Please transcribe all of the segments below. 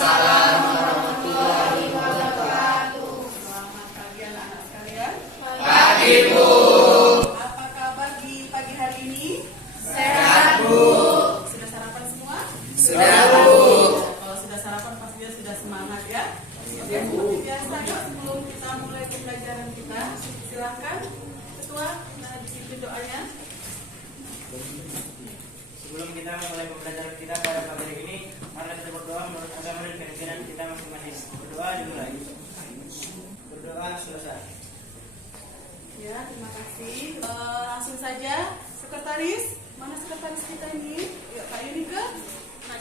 Waalaikumsalam warahmatullahi wabarakatuh. Selamat pagi anak-anak sekalian. Pagi, Bu. Apa kabar di pagi hari ini? Sehat, Bu. Sudah sarapan semua? Sudah, Bu. Kalau sudah sarapan pastinya sudah semangat ya. Oke, seperti biasa ya, sebelum kita mulai pembelajaran kita, silakan Ketua dipimpin doanya. Sebelum kita mulai pembelajaran kita pada pagi hari ini, mari kita berdoa menurut agama dan keyakinan kita masing-masing. Berdoa dimulai. Berdoa selesai. Ya, terima kasih. Langsung saja, sekretaris. Mana sekretaris kita ini? Ya, Kak Yuni ke?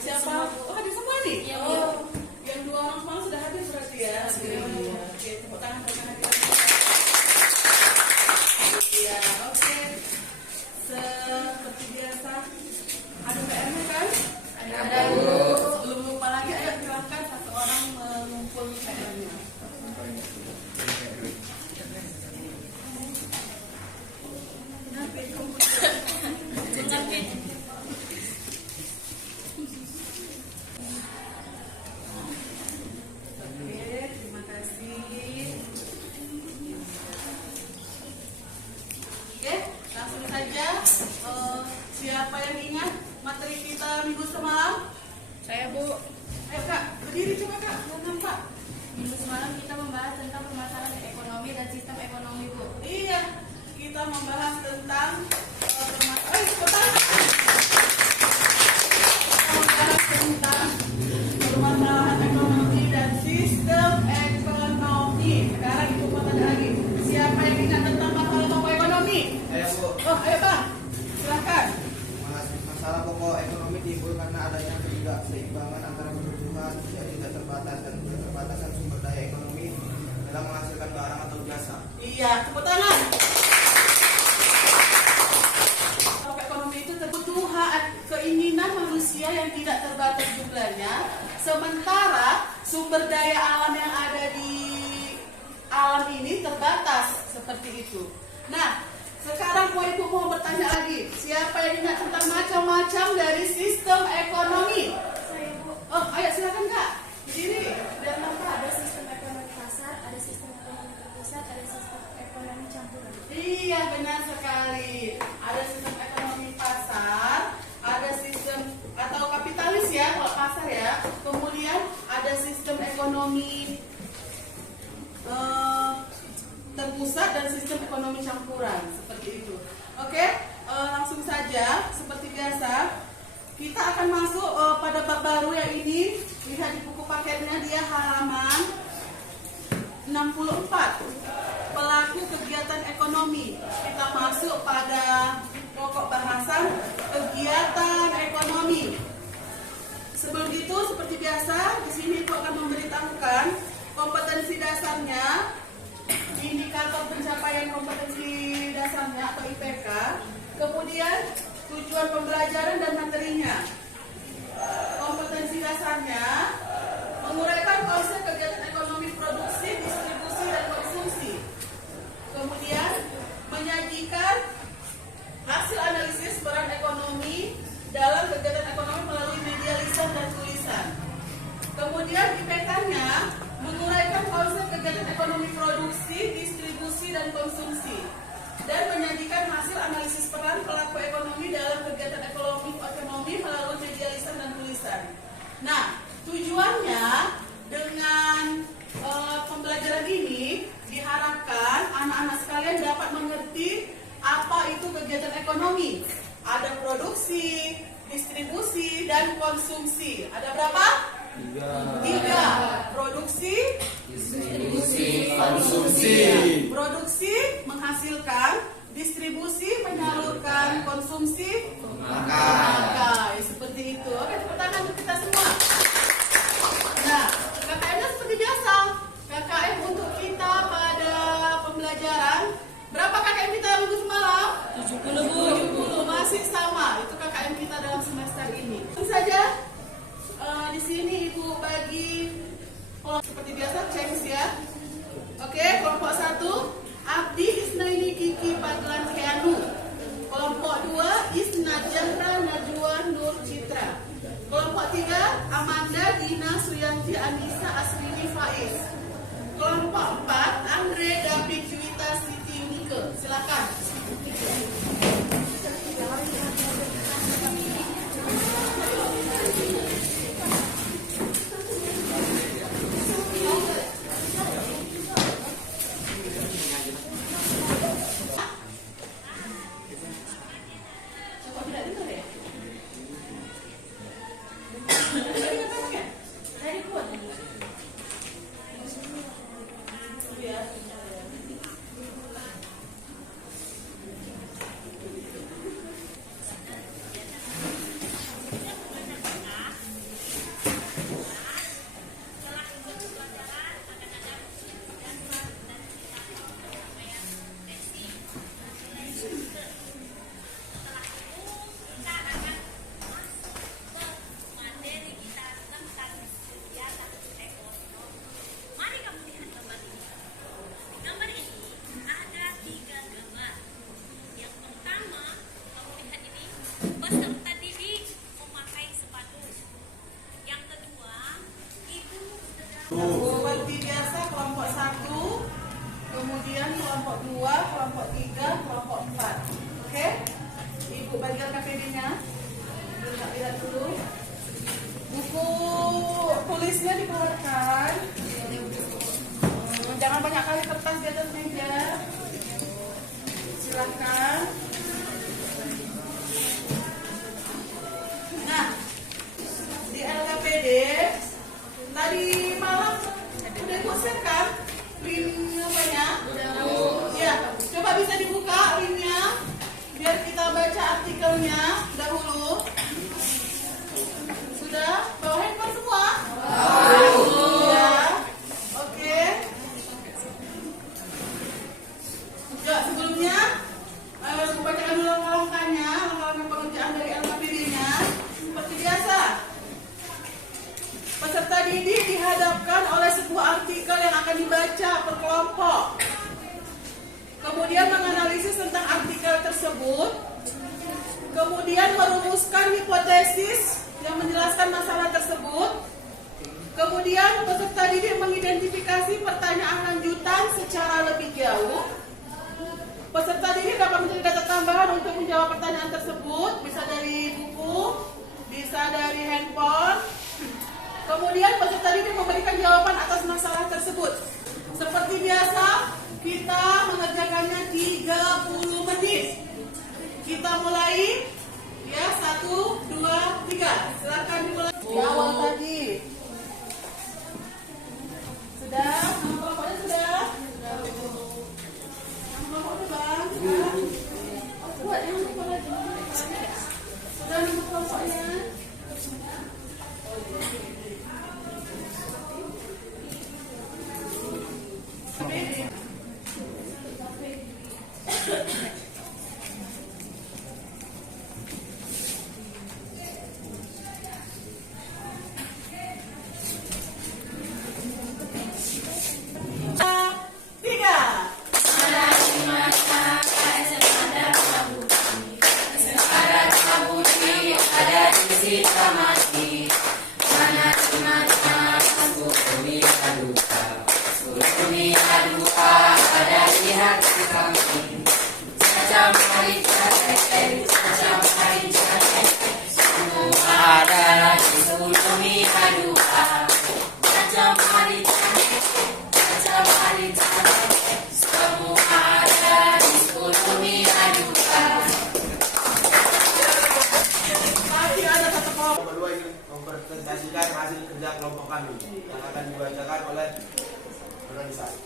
Siapa? Oh, hadir semua nih? Iya, Oh, iya. yang dua orang semalam sudah hadir berarti ya? Oke, tepuk tangan bagi hadirin. Ya, oke. Seperti biasa, ada PR-nya kan? Ada, Bu. Sebelum lupa lagi, ayo silakan satu orang mengumpul PR-nya. Oke, terima kasih. Oke, langsung saja. Siapa yang ingat materi kita minggu semalam? Saya, Bu. Ayo Kak, berdiri coba Kak, jangan nampak. Minggu semalam kita membahas tentang permasalahan ekonomi dan sistem ekonomi, Bu. Iya, kita membahas tentang permasalahan. Kita membahas tentang permasalahan ekonomi dan sistem ekonomi. Sekarang ibu mau tanya lagi, siapa yang ingat tentang masalah pokok ekonomi? Ayo, Bu. Oh, ayo Bang, silakan. Masalah pokok ekonomi timbul karena adanya ketidakseimbangan antara kebutuhan yang tidak terbatas dan keterbatasan sumber daya ekonomi dalam menghasilkan barang atau jasa. Iya, tepuk tangan. Pokok ekonomi itu kebutuhan, keinginan manusia yang tidak terbatas jumlahnya, sementara sumber daya alam yang ada di alam ini terbatas seperti itu. Nah, sekarang Ibu mau bertanya lagi, siapa yang ingat tentang macam-macam dari sistem ekonomi? Saya, Bu. Oh, ayo silakan Kak. Di sini biar nampak. Ada sistem ekonomi pasar, ada sistem ekonomi terpusat, ada sistem ekonomi campuran. Iya, benar sekali. Ada sistem ekonomi pasar, ada sistem atau kapitalis ya, kalau pasar ya. Kemudian ada sistem ekonomi terpusat dan sistem ekonomi campuran, seperti itu. Oke, langsung saja seperti biasa. Kita akan masuk pada bab baru yang ini. Lihat di buku paketnya, dia halaman 64. Pelaku kegiatan ekonomi. Kita masuk pada pokok bahasan kegiatan ekonomi. Sebelum itu, seperti biasa, di sini Ibu akan memberitahukan kompetensi dasarnya, indikator pencapaian kompetensi dasarnya atau IPK, kemudian tujuan pembelajaran dan materinya. Kompetensi dasarnya menguraikan konsep kegiatan ekonomi produksi, distribusi, dan konsumsi. Kemudian menyajikan hasil analisis peran ekonomi dalam kegiatan ekonomi melalui media lisan dan tulisan. Kemudian IPK-nya menguraikan konsep kegiatan ekonomi produksi, distribusi, dan konsumsi, dan menyajikan hasil analisis peran pelaku ekonomi dalam kegiatan ekonomi melalui media lisan dan tulisan. Nah, tujuannya dengan pembelajaran ini diharapkan anak-anak sekalian dapat mengerti apa itu kegiatan ekonomi. Ada produksi, distribusi, dan konsumsi. Ada berapa? Tiga. Produksi, Distribusi, konsumsi. produksi menghasilkan, distribusi menyalurkan, konsumsi memakai. Seperti itu. Oke, tepuk tangan untuk kita semua. Nah, KKM-nya seperti biasa. KKM untuk kita pada pembelajaran. Berapa KKM kita minggu semalam? 70, Bu. 70, masih sama. Itu KKM kita dalam semester ini. Tentu saja di sini Ibu bagi seperti biasa change ya. Oke, kelompok 1 Abdi Isnaini Kiki Padlan Keanu. Kelompok 2 Isna Jahra Najwa Nur Putri Anissa Asrini Faiz. Kelompok 4, Andre David Juwita Siti Nike. Silakan. Coba tidak dengar ya? Tadi katakan ya? Tadi kuat. Ya. Mari kamu lihat gambar ini. Di gambar ini ada 3 gambar. Yang pertama, kamu lihat ini, peserta didik memakai sepatu. Yang kedua, ibu sedang Seperti biasa kelompok 1, kemudian kelompok 2, kelompok 3, kelompok 4. Oke? Ibu bagian KPD-nya. Lihat dulu. Buku tulisnya dikeluarkan. Jangan banyak kali kertas di atas meja. Silahkan. Nah, di LKPD tadi malam udah ibu share kan link apanya? Ya, coba bisa dibuka linknya biar kita baca artikelnya dahulu. Sudah bawa handphone semua? Ya, oke. Ya, sebelumnya aku bacakan dulu langkah-langkahnya, langkah-langkah pengerjaan dari LKPD-nya. Seperti biasa, peserta didik dihadapkan oleh sebuah artikel yang akan dibaca per kelompok. Kemudian menganalisis tentang artikel tersebut. Kemudian merumuskan hipotesis yang menjelaskan masalah tersebut. Kemudian peserta didik mengidentifikasi pertanyaan lanjutan secara lebih jauh. Peserta didik dapat mencari data tambahan untuk menjawab pertanyaan tersebut, bisa dari buku, bisa dari handphone. Kemudian peserta didik memberikan jawaban atas masalah tersebut. Seperti biasa, kita mengerjakannya 30 menit. Kita mulai, ya, 1, 2, 3. Silakan dimulai. Di awal tadi. Sudah? Nama kelompoknya sudah? Nama kelompok udah, Bang? Sudah? Oh, buat yang lupa lagi. Sudah nama kelompoknya? Masih ada satu kelompok. Nomor 2 ingin mempresentasikan hasil kerja kelompok kami yang akan dibacakan oleh organisasi.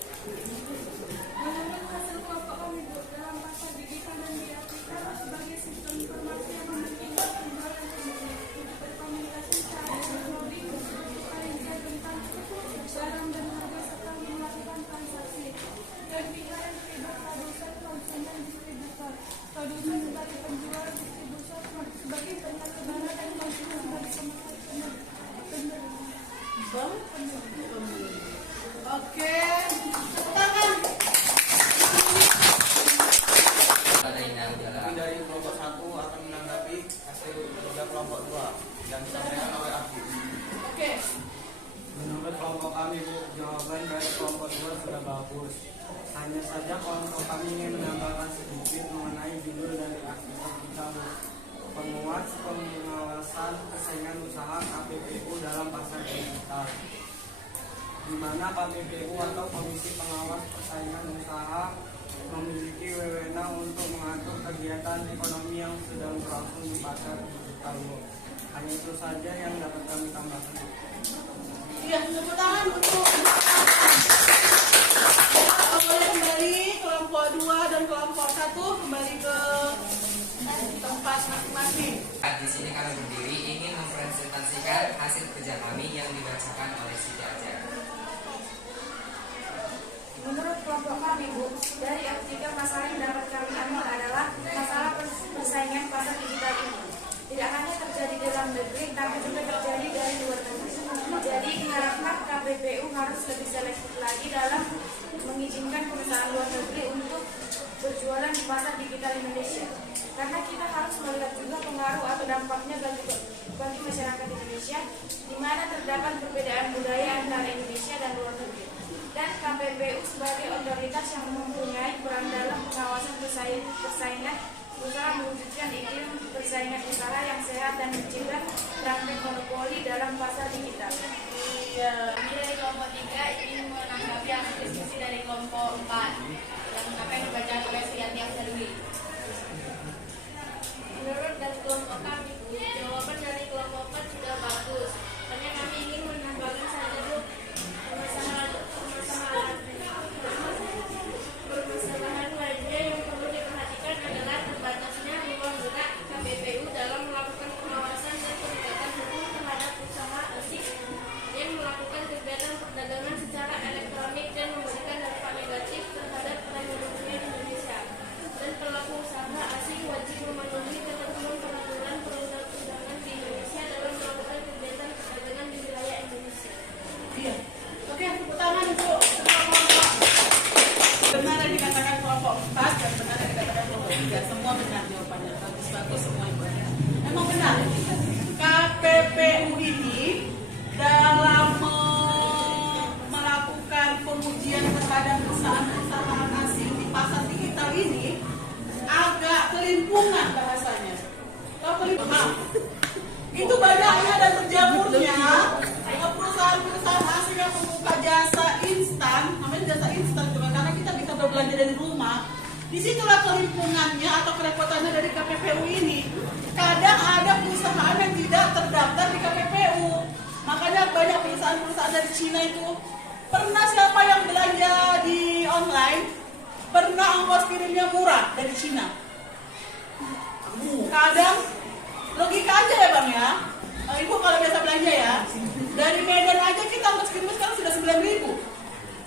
Menurut hasil kelompok kami Bu, dalam masa digital dan diartikan sebagai sistem informasi yang memungkinkan penjualan pembeli berkomunikasi secara elektronik mengetahui tentang barang dan harga serta melakukan transaksi. Dan pikiran terlibat produsen, konsumen, distributor. Produsen sebagai penjual, distributor sebagai penjual barang dan konsumen sebagai pemakai penerima. Oke, tangan. Kami dari kelompok 1 akan menanggapi hasil kerja kelompok 2 yang disampaikan oleh Abi. Oke. Menurut kelompok kami, Bu, jawaban dari kelompok 2 sudah bagus. Hanya saja kelompok kami ingin menambahkan sedikit mengenai judul dari artikel kita, Bu. Penguat pengawasan persaingan usaha KPPU dalam pasar digital, di mana KPPU atau Komisi Pengawas Persaingan Usaha memiliki wewenang untuk mengatur kegiatan ekonomi yang sedang berlangsung di pasar digital, Bu. Hanya itu saja yang dapat kami tambahkan. Iya, tepuk tangan untuk boleh kembali kelompok 2 dan kelompok 1 kembali ke tempat masing-masing. Di sini kami berdiri ingin mempresentasikan hasil kerja kami yang dibacakan oleh Siti Ajar. Menurut kelompok kami, Bu, dari artikel masalah yang dapat kami ambil adalah masalah persaingan pasar digital ini. Tidak hanya terjadi di dalam negeri, tapi juga terjadi dari luar negeri. Jadi diharapkan KPPU harus lebih selektif lagi dalam mengizinkan perusahaan luar negeri untuk berjualan di pasar digital Indonesia. Karena kita harus melihat juga pengaruh atau dampaknya bagi masyarakat Indonesia, di mana terdapat perbedaan budaya antara Indonesia dan luar negeri. Dan KPPU sebagai otoritas yang mempunyai peran dalam pengawasan persaingan usaha mewujudkan iklim persaingan usaha yang sehat dan mencegah praktek monopoli dalam pasar digital. Kami dari kelompok 3 ingin menanggapi hasil diskusi dari kelompok 4 yang apa yang dibacakan oleh Siti Ajar. Menurut dari kelompok kami, jawaban dari kelompok 4 sudah bagus. Hanya kami ingin menambahkan saja dulu permasalahan lainnya yang perlu diperhatikan adalah terbatasnya ruang gerak KPPU dalam melakukan pengawasan dan penegakan hukum terhadap usaha asing yang melakukan kegiatan perdagangan secara elektronik dan memberikan dampak negatif terhadap perekonomian Indonesia. Dan pelaku usaha asing wajib memenuhi ketentuan peraturan perundang-undangan di Indonesia dalam melakukan kegiatan perdagangan di wilayah Indonesia. Iya. Oke, tepuk tangan untuk kelompok. Benar yang dikatakan kelompok 4 dan benar yang dikatakan kelompok 3. Semua benar jawabannya. Bagus-bagus semua ibadah. Emang benar. KPPU ini dalam melakukan pengujian terhadap perusahaan asing di pasar digital ini agak kelimpungan bahasanya. Kalau kelimpungan, itu banyaknya dan terjamurnya perusahaan-perusahaan asing yang membuka jasa instan, namanya jasa instan juga karena kita bisa berbelanja dari rumah. Disitulah kelimpungannya atau kerepotannya dari KPPU ini. Kadang ada perusahaan yang tidak terdaftar di KPPU. Makanya banyak perusahaan-perusahaan dari Cina itu pernah siapa yang belanja di online pernah ongkos kirimnya murah dari Cina. Kadang logika aja ya Bang ya. Ibu kalau biasa belanja ya, dari Medan aja kita ongkos kirimnya sekarang sudah 9.000.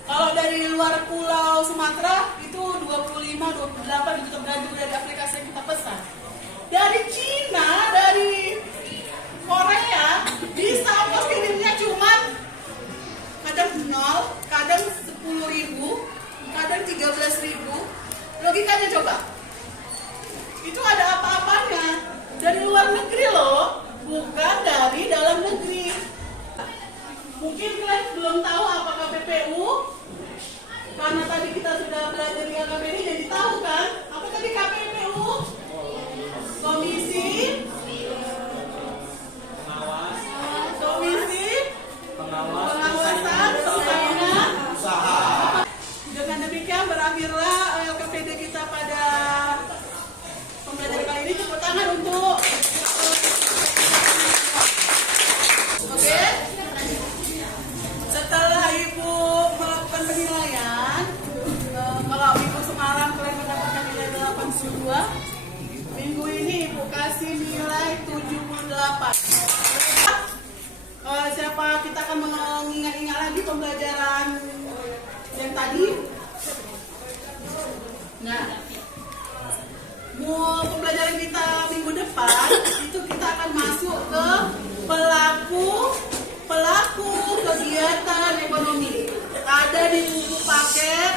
Kalau dari luar pulau Sumatera itu 25, 28 gitu tergantung dari aplikasi yang kita pesan. Dari Cina, dari Korea bisa ongkos kirimnya cuman kadang 0, kadang 10.000, kadang 13.000. Logikanya coba. Itu ada apa-apanya. Dari luar negeri loh, bukan dari dalam negeri. Mungkin kalian belum tahu apa KPPU, karena tadi kita sudah belajar di KPPU jadi tahu kan? Apa tadi KPPU? Komisi Pengawasan Persaingan Usaha. Dengan demikian berakhirlah LKPD kita pada pembelajaran kali ini. Tepuk tangan untuk oke. Setelah Ibu melakukan penilaian, kalau Ibu Semarang kalian mendapatkan nilai 82, minggu ini Ibu kasih nilai 78. Siapa kita akan mengingat-ingat lagi pembelajaran yang tadi? Nah, pembelajaran kita minggu depan itu kita akan masuk ke pelaku kegiatan ekonomi. Ada di buku paket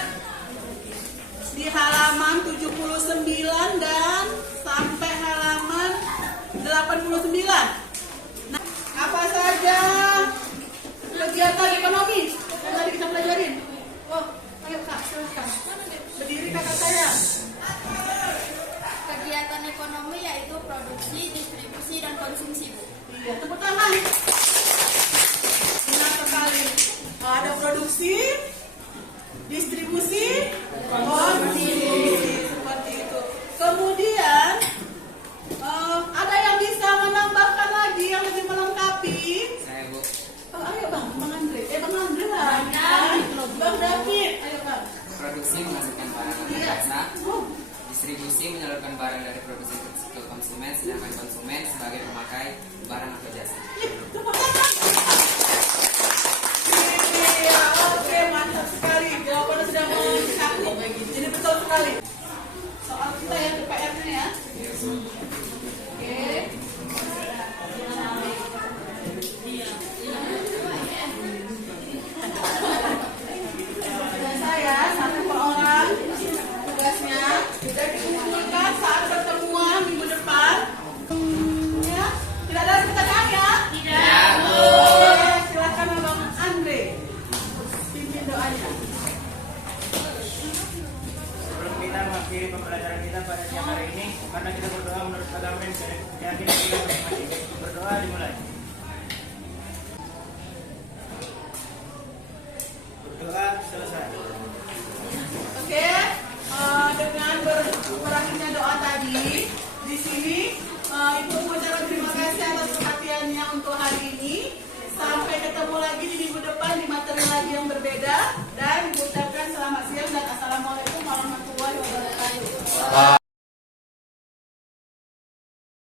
di halaman 79 dan sampai halaman 89. Nah, apa saja kegiatan Ya, tepuk tangan. Benar sekali. Ada produksi, distribusi, konsumsi. Seperti itu. Kemudian ada yang bisa menambahkan lagi yang lebih melengkapi? Saya Bu. Ayo Bang Andre. Bang Andre lah. Bang David. Ayo Bang. Produksi menghasilkan barang atau Iya. jasa. Oh. Distribusi menyalurkan barang dari produksi ke konsumen, sedangkan konsumen sebagai pemakai barang atau jasa. Tepuk tangan. Iya, oke, mantap sekali. Jawabannya sudah mencakup. Jadi betul sekali. Soal kita yang ke PR-nya ya. Oke. Dan saya satu per orang tugasnya sudah dikumpulkan saat pertemuan minggu depan. Ya, tidak ada pertanyaan ya? Tidak. Oke, silakan Bang Andre. Pimpin doanya. Sebelum kita mengakhiri pembelajaran kita pada siang hari ini, karena kita berdoa menurut agama yang saya yakin kita masing-masing. Berdoa dimulai. Berdoa selesai. Oke, dengan berakhirnya doa tadi, di sini Ibu mengucapkan terima kasih atas perhatiannya untuk hari ini. Sampai ketemu lagi di minggu depan di materi lagi yang berbeda, dan mengucapkan selamat siang dan assalamualaikum.